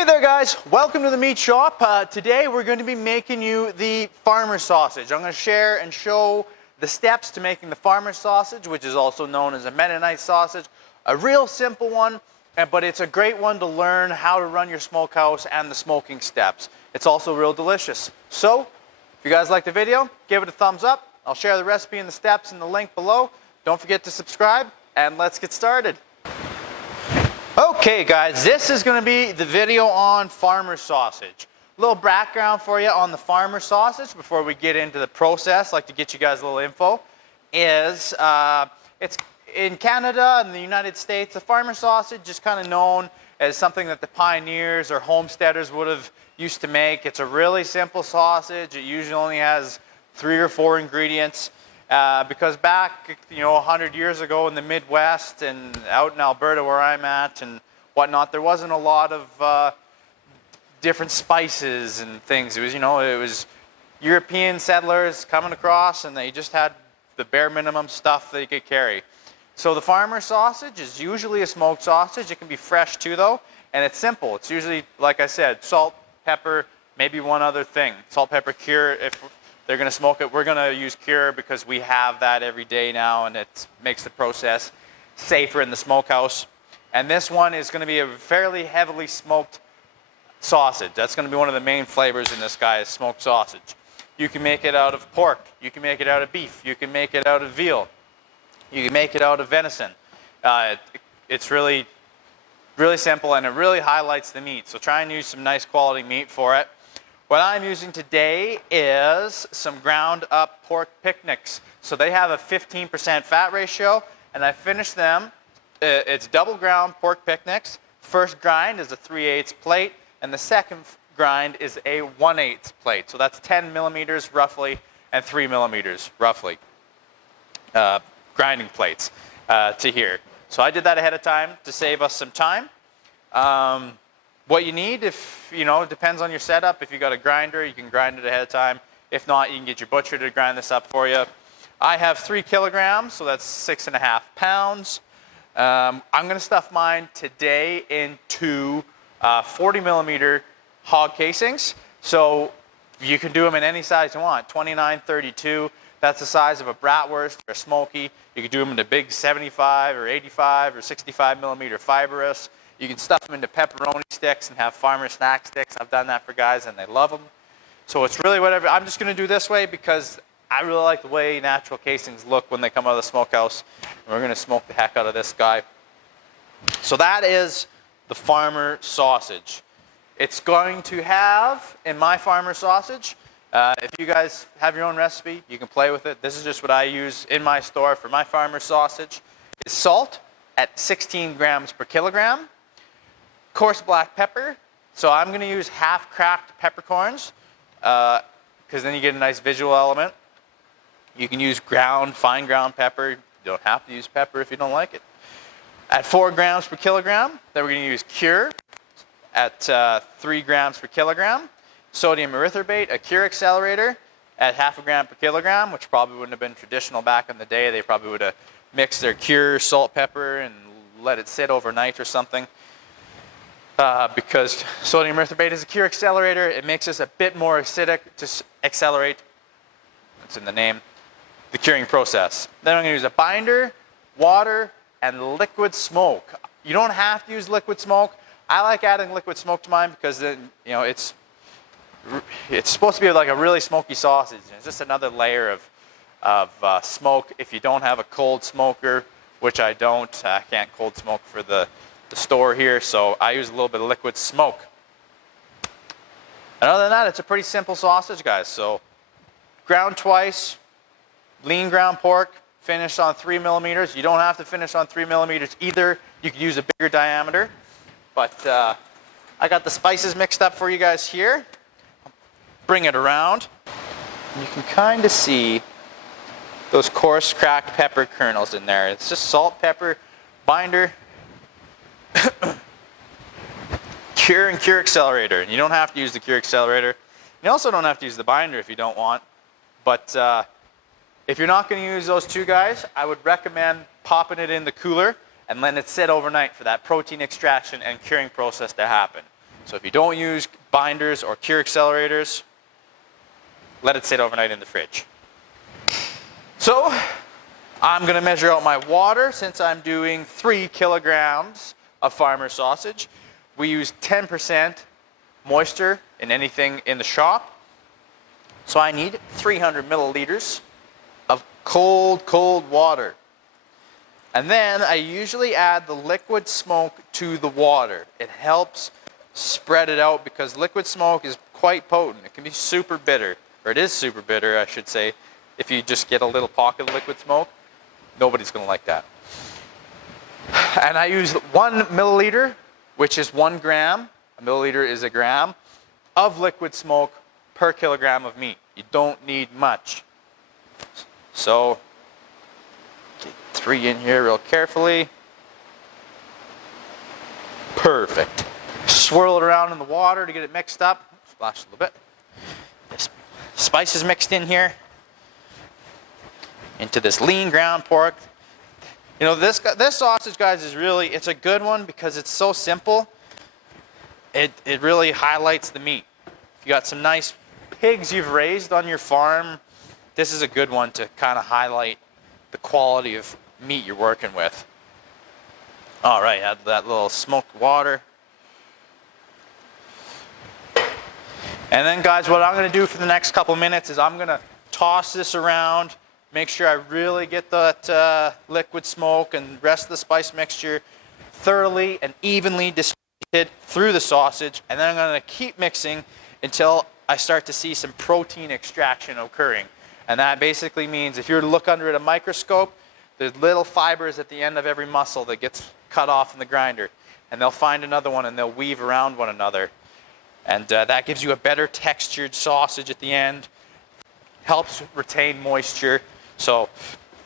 Hey there guys, welcome to the meat shop. Today we're going to be making you the farmer sausage. I'm going to share and show the steps to making the farmer sausage, which is also known as a Mennonite sausage. A real simple one, but it's a great one to learn how to run your smokehouse and the smoking steps. It's also real delicious. So, if you guys like the video, give it a thumbs up. I'll share the recipe and the steps in the link below. Don't forget to subscribe, and let's get started. Okay guys, this is going to be the video on farmer sausage. A little background for you on the farmer sausage before we get into the process. I'd like to get you guys a little info. It's in Canada and the United States, the farmer sausage is kind of known as something that the pioneers or homesteaders would have used to make. It's a really simple sausage. It usually only has 3 or 4 ingredients. Because back, 100 years ago in the Midwest and out in Alberta where I'm at and whatnot, there wasn't a lot of different spices and things. It was European settlers coming across, and they just had the bare minimum stuff they could carry. So the farmer sausage is usually a smoked sausage. It can be fresh too, though, and it's simple. It's usually, like I said, salt, pepper, maybe one other thing. Salt, pepper, cure. If they're going to smoke it, we're going to use cure because we have that every day now, and it makes the process safer in the smokehouse. And this one is going to be a fairly heavily smoked sausage. That's going to be one of the main flavors in this guy, is smoked sausage. You can make it out of pork. You can make it out of beef. You can make it out of veal. You can make it out of venison. It's really, really simple, and it really highlights the meat. So try and use some nice quality meat for it. What I'm using today is some ground up pork picnics. So they have a 15% fat ratio, and I finished them. It's double ground pork picnics. First grind is a 3/8 plate, and the second grind is a 1/8 plate. So that's 10 millimeters roughly and 3 millimeters roughly. Grinding plates to here. So I did that ahead of time to save us some time. What you need, it depends on your setup. If you got a grinder, you can grind it ahead of time. If not, you can get your butcher to grind this up for you. I have 3 kilograms, so that's 6.5 pounds. I'm going to stuff mine today into 40 millimeter hog casings. So you can do them in any size you want. 29, 32. That's the size of a bratwurst or a smoky. You can do them into big 75 or 85 or 65 millimeter fibrous. You can stuff them into pepperoni sticks and have farmer snack sticks. I've done that for guys and they love them. So it's really whatever. I'm just going to do this way because I really like the way natural casings look when they come out of the smokehouse. And we're going to smoke the heck out of this guy. So that is the farmer sausage. It's going to have, in my farmer sausage, if you guys have your own recipe, you can play with it. This is just what I use in my store for my farmer sausage. It's salt at 16 grams per kilogram. Coarse black pepper, so I'm going to use half cracked peppercorns because then you get a nice visual element. You can use fine ground pepper. You don't have to use pepper if you don't like it. At 4 grams per kilogram, then we're going to use cure at 3 grams per kilogram. Sodium erythorbate, a cure accelerator at 0.5 gram per kilogram, which probably wouldn't have been traditional back in the day. They probably would have mixed their cure, salt, pepper, and let it sit overnight or something. Because sodium erythorbate is a cure accelerator, it makes us a bit more acidic to accelerate, it's in the name, the curing process. Then I'm going to use a binder, water, and liquid smoke. You don't have to use liquid smoke. I like adding liquid smoke to mine because then, it's supposed to be like a really smoky sausage. It's just another layer of smoke. If you don't have a cold smoker, which I don't, I can't cold smoke for the store here, so I use a little bit of liquid smoke. And other than that, it's a pretty simple sausage, guys. So ground twice, lean ground pork, finished on 3 millimeters. You don't have to finish on 3 millimeters either. You could use a bigger diameter. But I got the spices mixed up for you guys here. Bring it around. You can kind of see those coarse cracked pepper kernels in there. It's just salt, pepper, binder, cure and cure accelerator. And you don't have to use the cure accelerator. You also don't have to use the binder if you don't want. But if you're not going to use those two guys, I would recommend popping it in the cooler and letting it sit overnight for that protein extraction and curing process to happen. So if you don't use binders or cure accelerators, let it sit overnight in the fridge. So I'm going to measure out my water since I'm doing 3 kilograms of farmer sausage. We use 10% moisture in anything in the shop. So I need 300 milliliters of cold, cold water. And then I usually add the liquid smoke to the water. It helps spread it out because liquid smoke is quite potent. It can be super bitter, or it is super bitter, I should say, if you just get a little pocket of liquid smoke. Nobody's going to like that. And I use 1 milliliter, which is 1 gram. A milliliter is a gram of liquid smoke per kilogram of meat. You don't need much. So get 3 in here real carefully. Perfect. Swirl it around in the water to get it mixed up. Splash a little bit. This spice is mixed in here into this lean ground pork. You know, this sausage, guys, is really, it's a good one because it's so simple. It really highlights the meat. If you got some nice pigs you've raised on your farm, this is a good one to kind of highlight the quality of meat you're working with. All right, add that little smoked water. And then, guys, what I'm going to do for the next couple minutes is I'm going to toss this around, make sure I really get that liquid smoke and the rest of the spice mixture thoroughly and evenly distributed through the sausage. And then I'm going to keep mixing until I start to see some protein extraction occurring. And that basically means if you were to look under at a microscope, there's little fibers at the end of every muscle that gets cut off in the grinder. And they'll find another one and they'll weave around one another. And that gives you a better textured sausage at the end. Helps retain moisture. So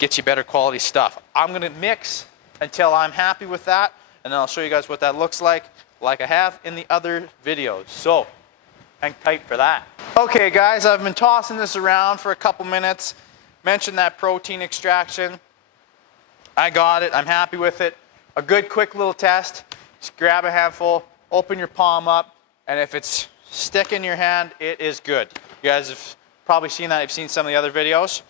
gets you better quality stuff. I'm going to mix until I'm happy with that. And then I'll show you guys what that looks like I have in the other videos. So hang tight for that. Okay, guys, I've been tossing this around for a couple minutes. Mentioned that protein extraction. I got it. I'm happy with it. A good quick little test. Just grab a handful, open your palm up, and if it's stick in your hand, it is good. You guys have probably seen that. You've seen some of the other videos.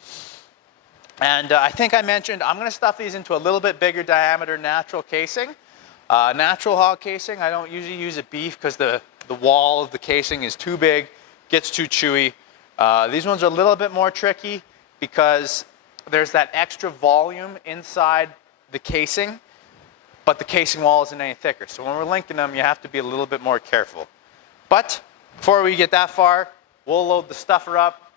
And I think I mentioned I'm going to stuff these into a little bit bigger diameter natural casing. Natural hog casing, I don't usually use a beef because the wall of the casing is too big, gets too chewy. These ones are a little bit more tricky because there's that extra volume inside the casing, but the casing wall isn't any thicker. So when we're linking them, you have to be a little bit more careful. But before we get that far, we'll load the stuffer up.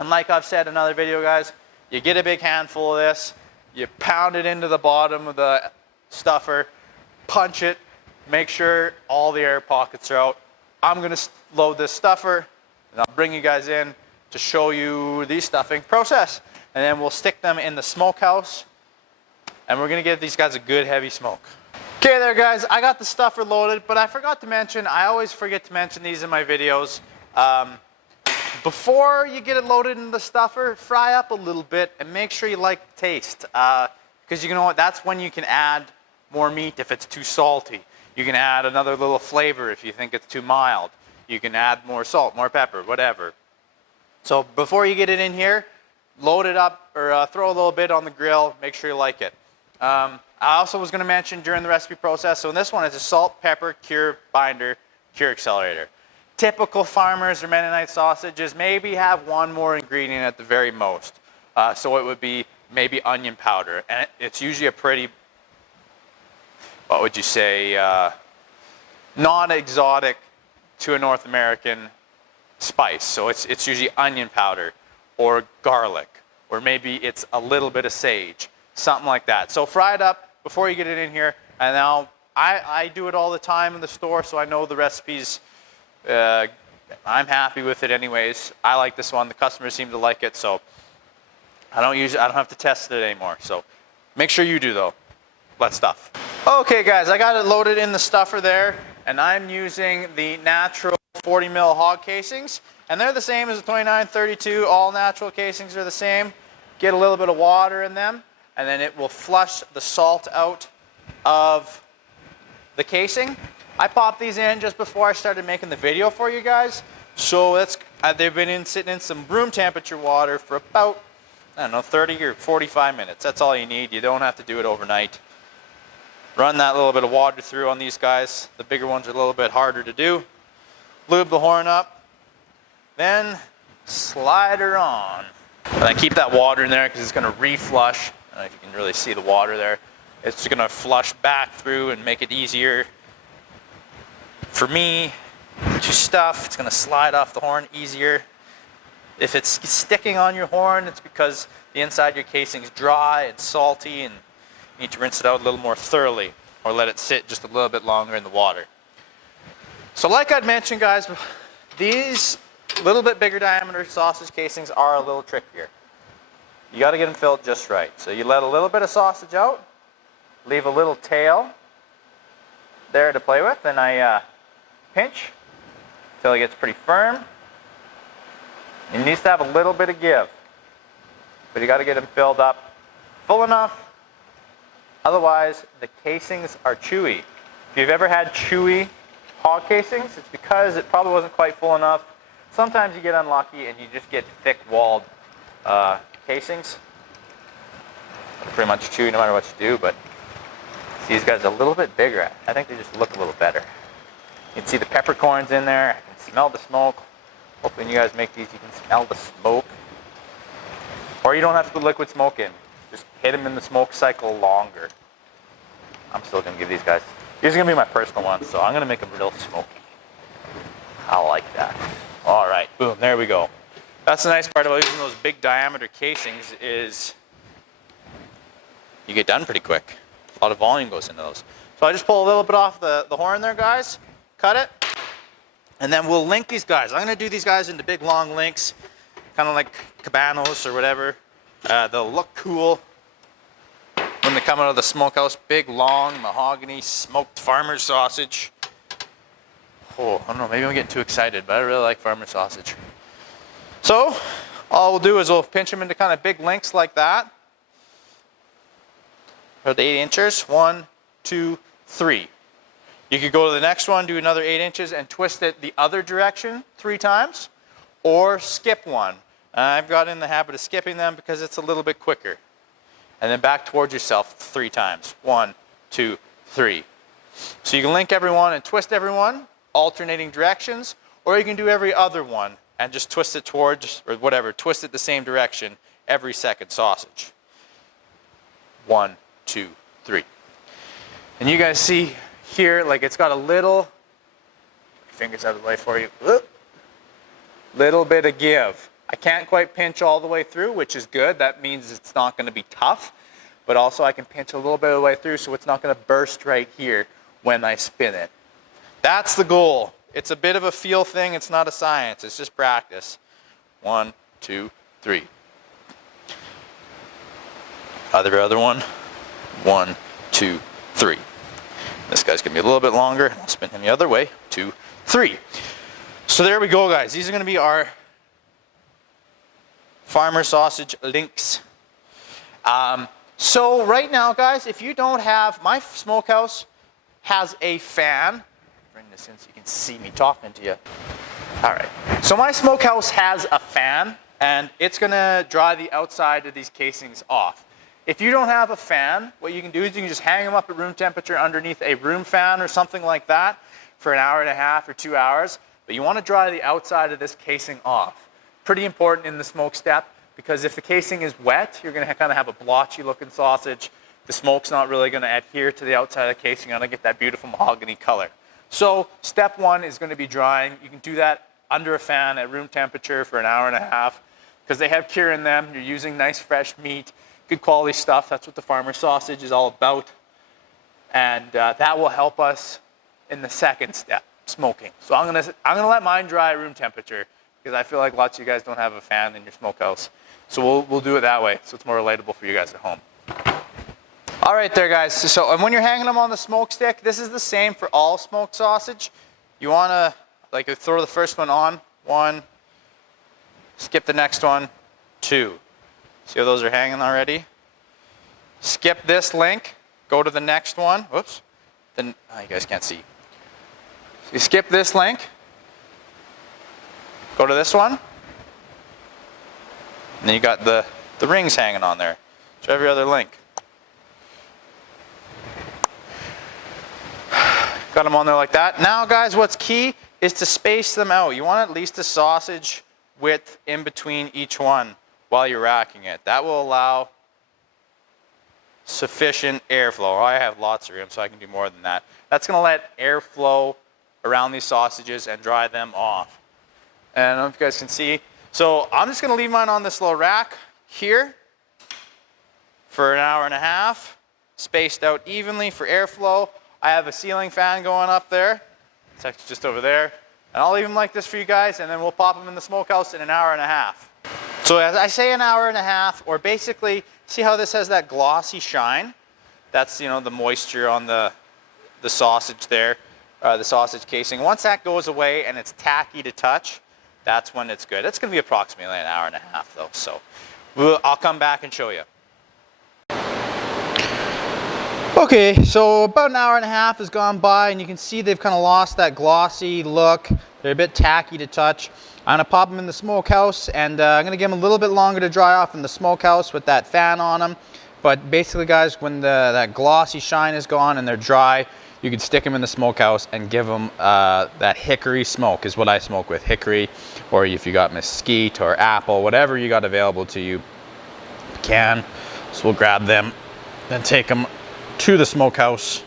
And like I've said in another video, guys, you get a big handful of this, you pound it into the bottom of the stuffer, punch it, make sure all the air pockets are out. I'm going to load this stuffer, and I'll bring you guys in to show you the stuffing process. And then we'll stick them in the smokehouse, and we're going to give these guys a good heavy smoke. Okay there, guys, I got the stuffer loaded, but I forgot to mention, I always forget to mention these in my videos. Before you get it loaded in the stuffer, fry up a little bit and make sure you like the taste. Because you know what, that's when you can add more meat if it's too salty. You can add another little flavor if you think it's too mild. You can add more salt, more pepper, whatever. So before you get it in here, load it up or throw a little bit on the grill, make sure you like it. I also was going to mention during the recipe process, so in this one it's a salt, pepper, cure, binder, cure accelerator. Typical farmers or Mennonite sausages maybe have one more ingredient at the very most. So it would be maybe onion powder. And it's usually a pretty, what would you say, non-exotic to a North American spice. So it's usually onion powder or garlic, or maybe it's a little bit of sage, something like that. So fry it up before you get it in here. And now I do it all the time in the store, so I know the recipes. I'm happy with it anyways. I like this one. The customers seem to like it, so I don't have to test it anymore. So make sure you do though. Let's stuff. Okay guys, I got it loaded in the stuffer there, and I'm using the natural 40 mil hog casings, and they're the same as the 2932. All natural casings are the same. Get a little bit of water in them, and then it will flush the salt out of the casing. I popped these in just before I started making the video for you guys. So they've been sitting in some room temperature water for about, I don't know, 30 or 45 minutes. That's all you need. You don't have to do it overnight. Run that little bit of water through on these guys. The bigger ones are a little bit harder to do. Lube the horn up. Then slide her on. And I keep that water in there because it's going to reflush. I don't know if you can really see the water there. It's going to flush back through and make it easier for me to stuff. It's going to slide off the horn easier. If it's sticking on your horn, it's because the inside of your casing is dry and salty and you need to rinse it out a little more thoroughly or let it sit just a little bit longer in the water. So like I'd mentioned, guys, these little bit bigger diameter sausage casings are a little trickier. You got to get them filled just right. So you let a little bit of sausage out, leave a little tail there to play with, and I pinch until it gets pretty firm. It needs to have a little bit of give, but you got to get them filled up full enough. Otherwise, the casings are chewy. If you've ever had chewy hog casings, it's because it probably wasn't quite full enough. Sometimes you get unlucky and you just get thick-walled casings. They're pretty much chewy no matter what you do, but these guys are a little bit bigger. I think they just look a little better. You can see the peppercorns in there. I can smell the smoke. Hopefully when you guys make these, you can smell the smoke. Or you don't have to put liquid smoke in. Just hit them in the smoke cycle longer. I'm still going to give these guys. These are going to be my personal ones, so I'm going to make them real smoky. I like that. All right, boom, there we go. That's the nice part about using those big diameter casings is you get done pretty quick. A lot of volume goes into those. So I just pull a little bit off the horn there, guys. Cut it. And then we'll link these guys. I'm going to do these guys into big long links, kind of like cabanos or whatever. They'll look cool when they come out of the smokehouse. Big, long, mahogany, smoked farmer's sausage. Oh, I don't know, maybe I'm getting too excited, but I really like farmer sausage. So, all we'll do is we'll pinch them into kind of big links like that. For the 8 inches, 1, 2, 3. You could go to the next one, do another 8 inches, and twist it the other direction 3 times, or skip one. I've got in the habit of skipping them because it's a little bit quicker. And then back towards yourself 3 times. 1, 2, 3. So you can link every one and twist every one, alternating directions, or you can do every other one and just twist it towards, or whatever, twist it the same direction every second sausage. 1, 2, 3. And you guys see here, like it's got a little, fingers out of the way for you, little bit of give. I can't quite pinch all the way through, which is good. That means it's not going to be tough, but also I can pinch a little bit of the way through so it's not going to burst right here when I spin it. That's the goal. It's a bit of a feel thing. It's not a science. It's just practice. 1, 2, 3. Other one. 1, 2, 3. This guy's going to be a little bit longer. I'll spin him the other way. 2, 3. So there we go, guys. These are going to be our farmer sausage links. So right now, guys, if you don't have, my smokehouse has a fan. Bring this in so you can see me talking to you. All right. So my smokehouse has a fan, and it's going to dry the outside of these casings off. If you don't have a fan, what you can do is you can just hang them up at room temperature underneath a room fan or something like that for an hour and a half or 2 hours. But you want to dry the outside of this casing off. Pretty important in the smoke step, because if the casing is wet, you're going to kind of have a blotchy looking sausage. The smoke's not really going to adhere to the outside of the casing. You're going to get that beautiful mahogany color. So step 1 is going to be drying. You can do that under a fan at room temperature for an hour and a half because they have cure in them. You're using nice fresh meat, good quality stuff. That's what the farmer sausage is all about. And that will help us in the second step, smoking. So I'm gonna let mine dry at room temperature because I feel like lots of you guys don't have a fan in your smokehouse. So we'll do it that way so it's more relatable for you guys at home. All right there, guys. So and when you're hanging them on the smoke stick, this is the same for all smoked sausage. You want to like throw the first one on, 1, skip the next one, 2. See how those are hanging already? Skip this link, go to the next one. Whoops. Then you guys can't see. You skip this link, go to this one, and then you got the rings hanging on there. So every other link. Got them on there like that. Now guys, what's key is to space them out. You want at least a sausage width in between each one while you're racking it. That will allow sufficient airflow. I have lots of room, so I can do more than that. That's going to let airflow around these sausages and dry them off. And I don't know if you guys can see. So I'm just going to leave mine on this little rack here for an hour and a half, spaced out evenly for airflow. I have a ceiling fan going up there. It's actually just over there. And I'll leave them like this for you guys, and then we'll pop them in the smokehouse in an hour and a half. So as I say, an hour and a half, or basically, see how this has that glossy shine? That's, you know, the moisture on the sausage there, the sausage casing. Once that goes away and it's tacky to touch, that's when it's good. It's going to be approximately an hour and a half though, so I'll come back and show you. Okay, so about an hour and a half has gone by, and you can see they've kind of lost that glossy look. They're a bit tacky to touch. I'm going to pop them in the smokehouse, and I'm going to give them a little bit longer to dry off in the smokehouse with that fan on them. But basically guys, when that glossy shine is gone and they're dry, you can stick them in the smokehouse and give them that hickory smoke is what I smoke with. Hickory, or if you got mesquite or apple, whatever you got available to you, can. So we'll grab them and take them to the smokehouse.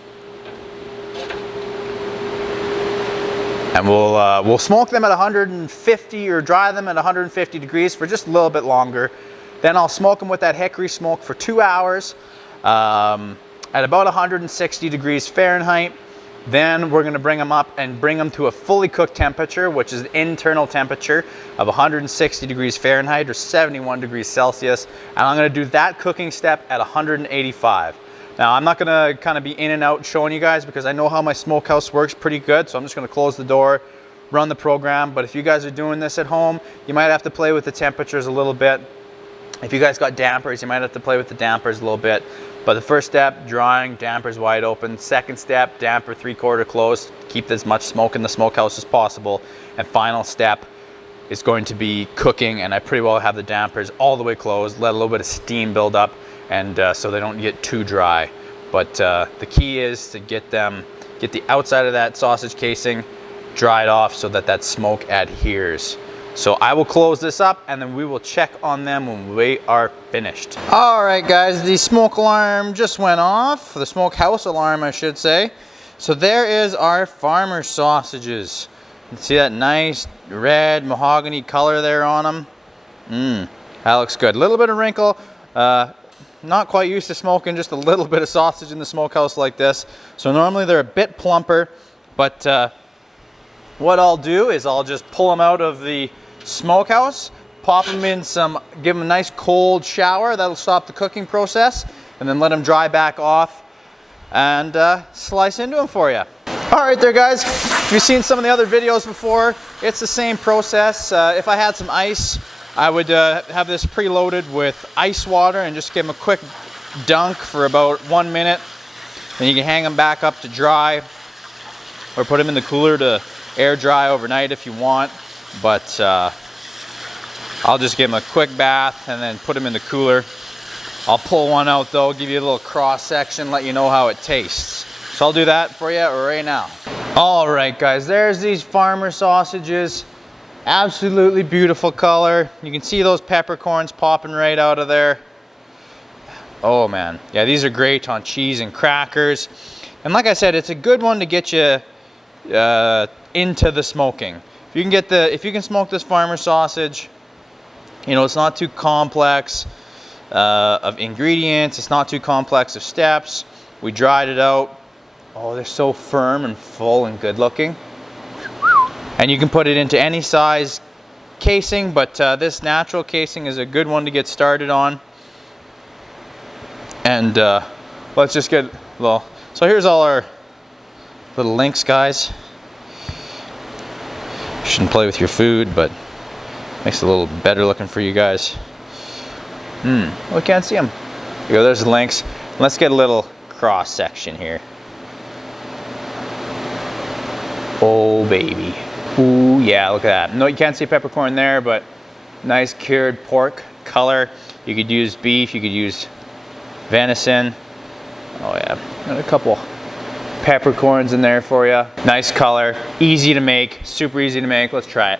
And we'll smoke them at 150 or dry them at 150 degrees for just a little bit longer. Then I'll smoke them with that hickory smoke for 2 hours at about 160 degrees Fahrenheit. Then we're going to bring them up and bring them to a fully cooked temperature, which is an internal temperature of 160 degrees Fahrenheit or 71 degrees Celsius. And I'm going to do that cooking step at 185. Now, I'm not going to kind of be in and out showing you guys because I know how my smokehouse works pretty good. So I'm just going to close the door, run the program. But if you guys are doing this at home, you might have to play with the temperatures a little bit. If you guys got dampers, you might have to play with the dampers a little bit. But the first step, drying, dampers wide open. Second step, damper 3/4 closed. Keep as much smoke in the smokehouse as possible. And final step is going to be cooking. And I pretty well have the dampers all the way closed. Let a little bit of steam build up, and so they don't get too dry. But the key is to get the outside of that sausage casing dried off so that that smoke adheres. So I will close this up, and then we will check on them when we are finished. All right, guys, the smoke alarm just went off. The smokehouse alarm, I should say. So there is our farmer sausages. You can see that nice red mahogany color there on them. That looks good. A little bit of wrinkle. Not quite used to smoking just a little bit of sausage in the smokehouse like this. So normally they're a bit plumper, but what I'll do is I'll just pull them out of the smokehouse, pop them in give them a nice cold shower. That'll stop the cooking process, and then let them dry back off and slice into them for you. All right there, guys. If you've seen some of the other videos before, it's the same process. If I had some ice, I would have this preloaded with ice water and just give them a quick dunk for about 1 minute. Then you can hang them back up to dry, or put them in the cooler to air dry overnight if you want. But I'll just give them a quick bath and then put them in the cooler. I'll pull one out though, give you a little cross section, let you know how it tastes. So I'll do that for you right now. All right, guys, there's these farmer sausages. Absolutely beautiful color. You can see those peppercorns popping right out of there. Oh man, yeah, these are great on cheese and crackers. And like I said, it's a good one to get you into the smoking. If you can smoke this farmer sausage, you know, it's not too complex of ingredients. It's not too complex of steps. We dried it out. Oh, they're so firm and full and good looking. And you can put it into any size casing, but this natural casing is a good one to get started on. And let's just get well. So here's all our little links, guys. Shouldn't play with your food, but makes it a little better looking for you guys. We can't see them. Here you go, there's the links. Let's get a little cross section here. Oh baby. Ooh yeah, look at that. No, you can't see peppercorn there, but nice cured pork color. You could use beef, you could use venison. Oh yeah, got a couple peppercorns in there for you. Nice color, easy to make, super easy to make. Let's try it.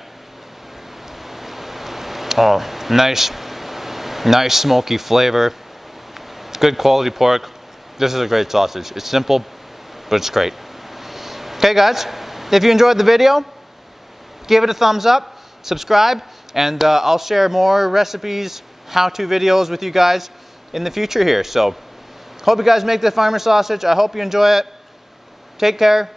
Oh, nice smoky flavor. Good quality pork. This is a great sausage. It's simple, but it's great. Okay guys, if you enjoyed the video, give it a thumbs up, subscribe, and I'll share more recipes, how-to videos with you guys in the future here. So, hope you guys make the farmer sausage. I hope you enjoy it. Take care.